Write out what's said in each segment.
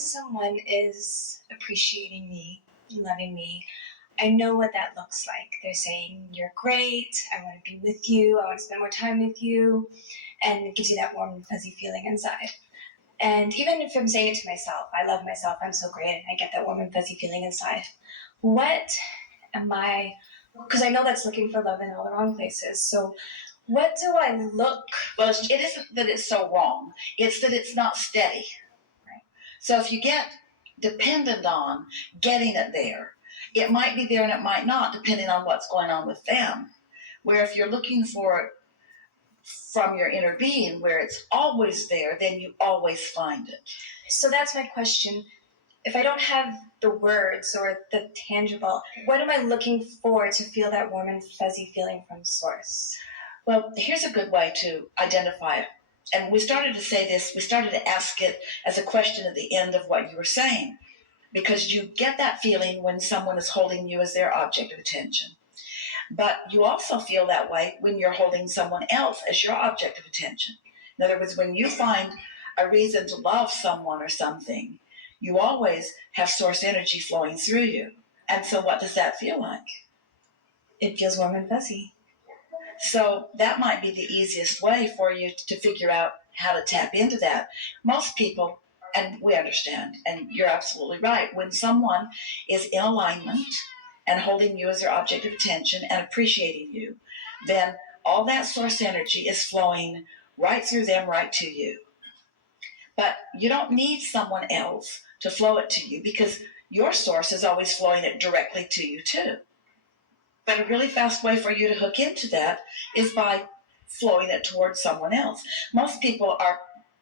someone is appreciating me, loving me, I know what that looks like. They're saying, "You're great, I want to be with you, I want to spend more time with you," and it gives you that warm, fuzzy feeling inside. And even if I'm saying it to myself, "I love myself, I'm so great," and I get that warm and fuzzy feeling inside. What am I, because I know that's looking for love in all the wrong places. So what do I look? Well, it isn't that it's so wrong. It's that it's not steady. Right. So if you get dependent on getting it there, it might be there and it might not, depending on what's going on with them. Where if you're looking for it from your inner being, where it's always there, then you always find it. So that's my question. If I don't have the words or the tangible, what am I looking for to feel that warm and fuzzy feeling from source? Well, here's a good way to identify it. And we started to say this, we started to ask it as a question at the end of what you were saying, because you get that feeling when someone is holding you as their object of attention. But you also feel that way when you're holding someone else as your object of attention. In other words, when you find a reason to love someone or something, you always have source energy flowing through you. And so what does that feel like? It feels warm and fuzzy. So that might be the easiest way for you to figure out how to tap into that. Most people, and we understand, and you're absolutely right, when someone is in alignment and holding you as their object of attention and appreciating you, then all that source energy is flowing right through them, right to you. But you don't need someone else to flow it to you, because your source is always flowing it directly to you too. But a really fast way for you to hook into that is by flowing it towards someone else. Most people are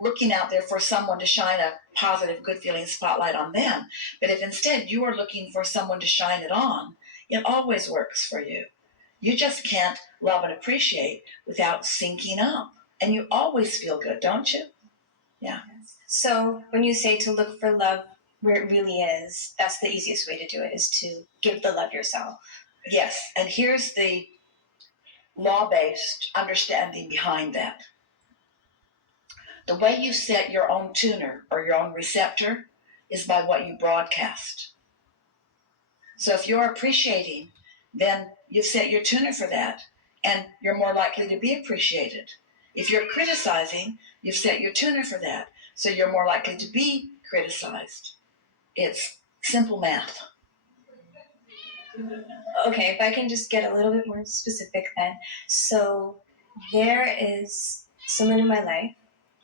looking out there for someone to shine a positive, good feeling spotlight on them. But if instead you are looking for someone to shine it on, it always works for you. You just can't love and appreciate without syncing up. And you always feel good, don't you? Yeah. So when you say to look for love where it really is, that's the easiest way to do it, is to give the love yourself. Yes, and here's the law-based understanding behind that. The way you set your own tuner or your own receptor is by what you broadcast. So if you're appreciating, then you've set your tuner for that, and you're more likely to be appreciated. If you're criticizing, you've set your tuner for that, so you're more likely to be criticized. It's simple math. Okay, if I can just get a little bit more specific then. So there is someone in my life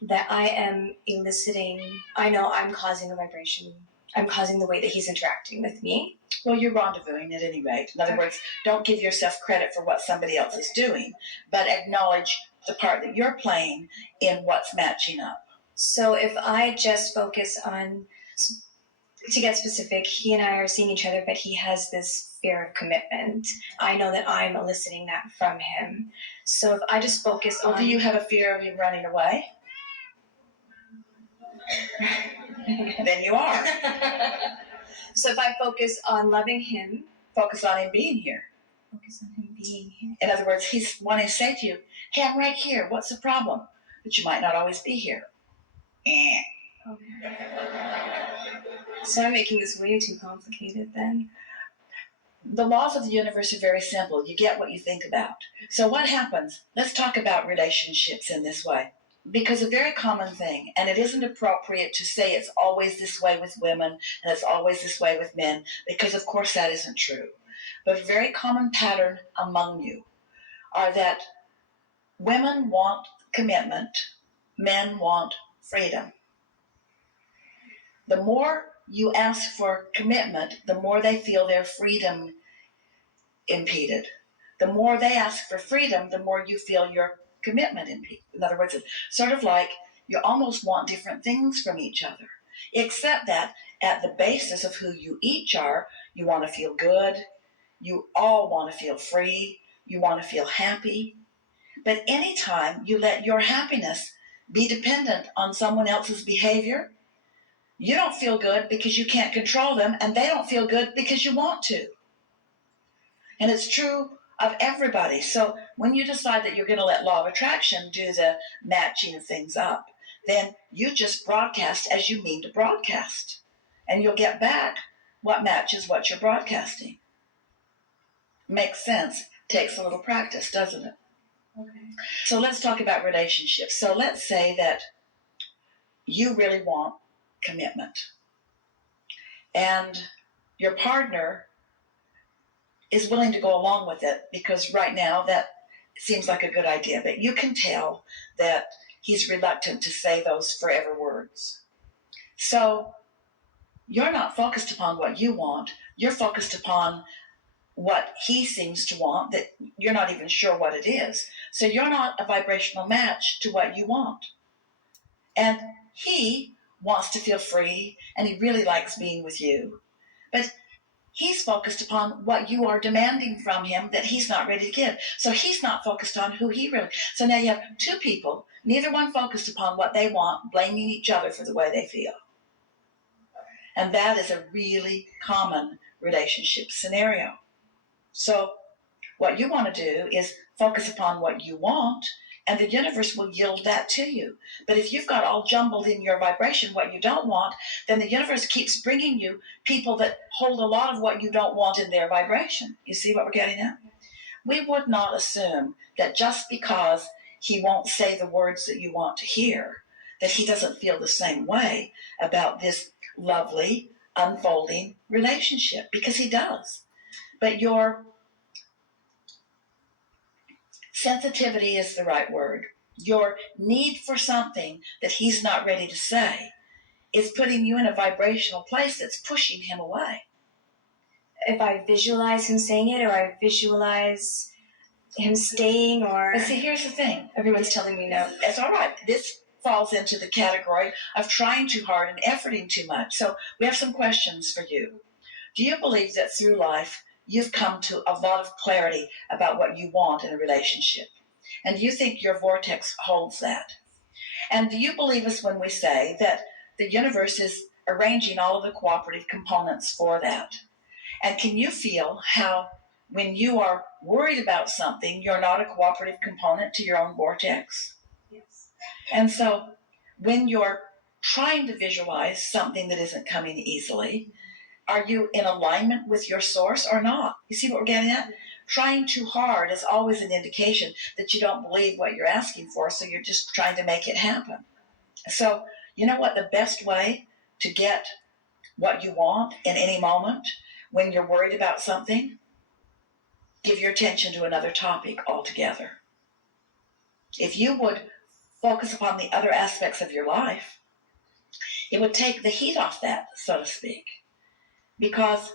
that I am eliciting. I know I'm causing a vibration. I'm causing the way that he's interacting with me. Well, you're rendezvousing at any rate. In other words, don't give yourself credit for what somebody else is doing, but acknowledge the part that you're playing in what's matching up. So if I just focus on, to get specific, he and I are seeing each other, but he has this fear of commitment. I know that I'm eliciting that from him. So if I just focus on... Do you have a fear of him running away? Then you are. So if I focus on loving him... Focus on him being here. Focus on him being here. In other words, he's wanting to say to you, "Hey, I'm right here. What's the problem?" But you might not always be here. Okay. So I'm making this way too complicated then. The laws of the universe are very simple. You get what you think about. So what happens? Let's talk about relationships in this way. Because a very common thing, and it isn't appropriate to say it's always this way with women and it's always this way with men, because of course that isn't true. But a very common pattern among you are that women want commitment, men want freedom. The more you ask for commitment, the more they feel their freedom impeded. The more they ask for freedom, the more you feel your commitment impeded. In other words, it's sort of like you almost want different things from each other, except that at the basis of who you each are, you want to feel good, you all want to feel free, you want to feel happy. But anytime you let your happiness be dependent on someone else's behavior, you don't feel good because you can't control them, and they don't feel good because you want to. And it's true of everybody. So when you decide that you're going to let law of attraction do the matching of things up, then you just broadcast as you mean to broadcast. And you'll get back what matches what you're broadcasting. Makes sense. Takes a little practice, doesn't it? Okay. So let's talk about relationships. So let's say that you really want commitment. And your partner is willing to go along with it because right now that seems like a good idea. But you can tell that he's reluctant to say those forever words. So you're not focused upon what you want. You're focused upon what he seems to want that you're not even sure what it is. So you're not a vibrational match to what you want. And he wants to feel free and he really likes being with you. But he's focused upon what you are demanding from him that he's not ready to give. So he's not focused on who he really. So now you have two people, neither one focused upon what they want, blaming each other for the way they feel. And that is a really common relationship scenario. So what you want to do is focus upon what you want, and the universe will yield that to you. But if you've got all jumbled in your vibration what you don't want, then the universe keeps bringing you people that hold a lot of what you don't want in their vibration. You see what we're getting at? We would not assume that just because he won't say the words that you want to hear, that he doesn't feel the same way about this lovely, unfolding relationship, because he does. But your sensitivity is the right word. Your need for something that he's not ready to say is putting you in a vibrational place that's pushing him away. If I visualize him saying it, or I visualize him staying, or... But see, here's the thing. Everyone's telling me no. It's all right. This falls into the category of trying too hard and efforting too much. So we have some questions for you. Do you believe that through life you've come to a lot of clarity about what you want in a relationship? And do you think your vortex holds that? And do you believe us when we say that the universe is arranging all of the cooperative components for that? And can you feel how when you are worried about something, you're not a cooperative component to your own vortex? Yes. And so when you're trying to visualize something that isn't coming easily, are you in alignment with your source or not? You see what we're getting at? Trying too hard is always an indication that you don't believe what you're asking for, so you're just trying to make it happen. So you know what the best way to get what you want in any moment when you're worried about something? Give your attention to another topic altogether. If you would focus upon the other aspects of your life, it would take the heat off that, so to speak. Because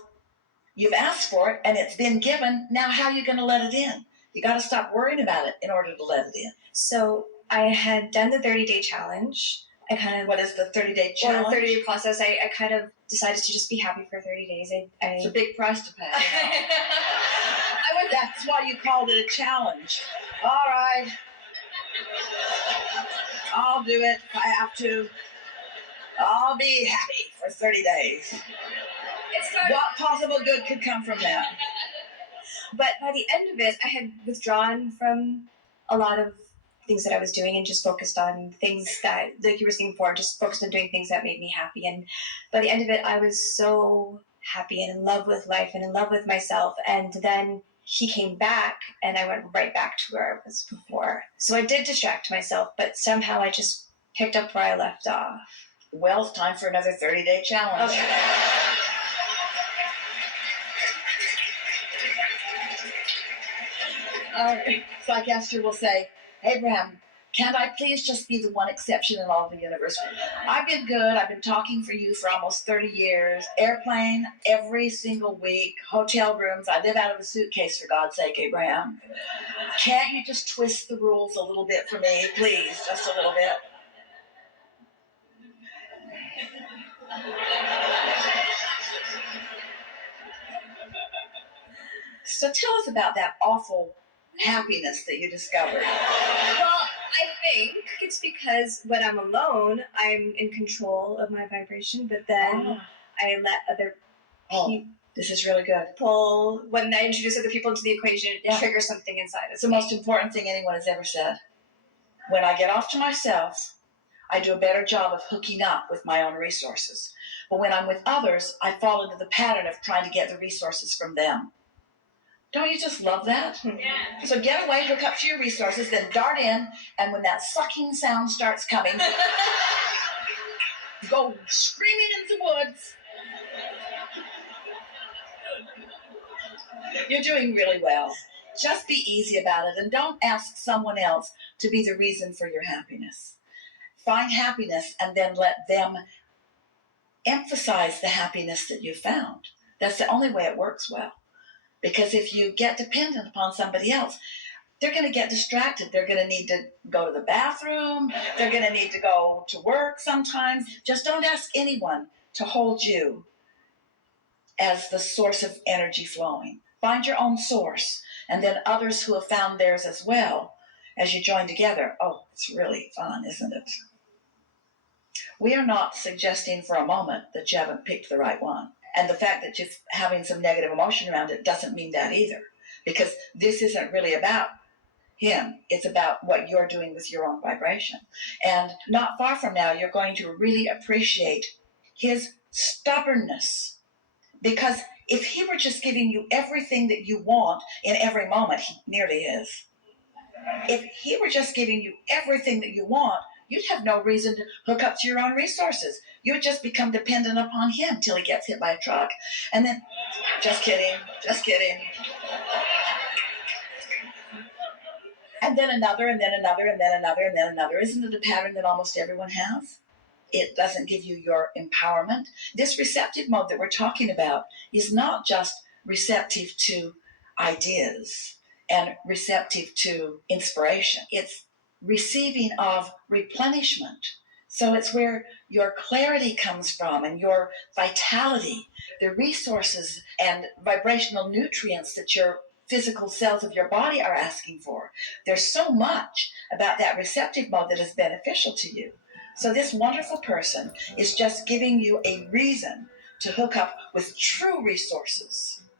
you've asked for it and it's been given. Now how are you going to let it in? You got to stop worrying about it in order to let it in. So I had done the 30-day challenge. I kind of... What is the 30-day challenge? Well, the 30-day process, I kind of decided to just be happy for 30 days. It's a big price to pay. That's why you called it a challenge. All right. I'll do it if I have to. I'll be happy for 30 days. What possible good could come from that? But by the end of it, I had withdrawn from a lot of things that I was doing and just focused on things that, like you were saying before, just focused on doing things that made me happy. And by the end of it, I was so happy and in love with life and in love with myself. And then he came back and I went right back to where I was before. So I did distract myself, but somehow I just picked up where I left off. Well, it's time for another 30-day challenge. Okay. All right. So I guess you will say, Abraham, can't I please just be the one exception in all the universe? I've been good. I've been talking for you for almost 30 years. Airplane every single week. Hotel rooms. I live out of a suitcase, for God's sake, Abraham. Can't you just twist the rules a little bit for me, please? Just a little bit. So tell us about that awful happiness that you discovered. Well, I think it's because when I'm alone, I'm in control of my vibration, but then I let other people... This is really good. When I introduce other people into the equation, it triggers something inside of me. It's the most important thing anyone has ever said. When I get off to myself, I do a better job of hooking up with my own resources. But when I'm with others, I fall into the pattern of trying to get the resources from them. Don't you just love that? Yeah. So get away, hook up to your resources, then dart in, and when that sucking sound starts coming, go screaming into the woods. You're doing really well. Just be easy about it and don't ask someone else to be the reason for your happiness. Find happiness and then let them emphasize the happiness that you found. That's the only way it works well. Because if you get dependent upon somebody else, they're going to get distracted. They're going to need to go to the bathroom. They're going to need to go to work sometimes. Just don't ask anyone to hold you as the source of energy flowing. Find your own source, and then others who have found theirs as well as you join together. Oh, it's really fun, isn't it? We are not suggesting for a moment that you haven't picked the right one. And the fact that you're having some negative emotion around it doesn't mean that either. Because this isn't really about him. It's about what you're doing with your own vibration. And not far from now, you're going to really appreciate his stubbornness. Because if he were just giving you everything that you want in every moment, he nearly is. If he were just giving you everything that you want, you'd have no reason to hook up to your own resources. You would just become dependent upon him till he gets hit by a truck. And then, just kidding. And then another, and then another, and then another, and then another. Isn't it a pattern that almost everyone has? It doesn't give you your empowerment. This receptive mode that we're talking about is not just receptive to ideas and receptive to inspiration. It's receiving of replenishment. So it's where your clarity comes from and your vitality, the resources and vibrational nutrients that your physical cells of your body are asking for. There's so much about that receptive mode that is beneficial to you. So this wonderful person is just giving you a reason to hook up with true resources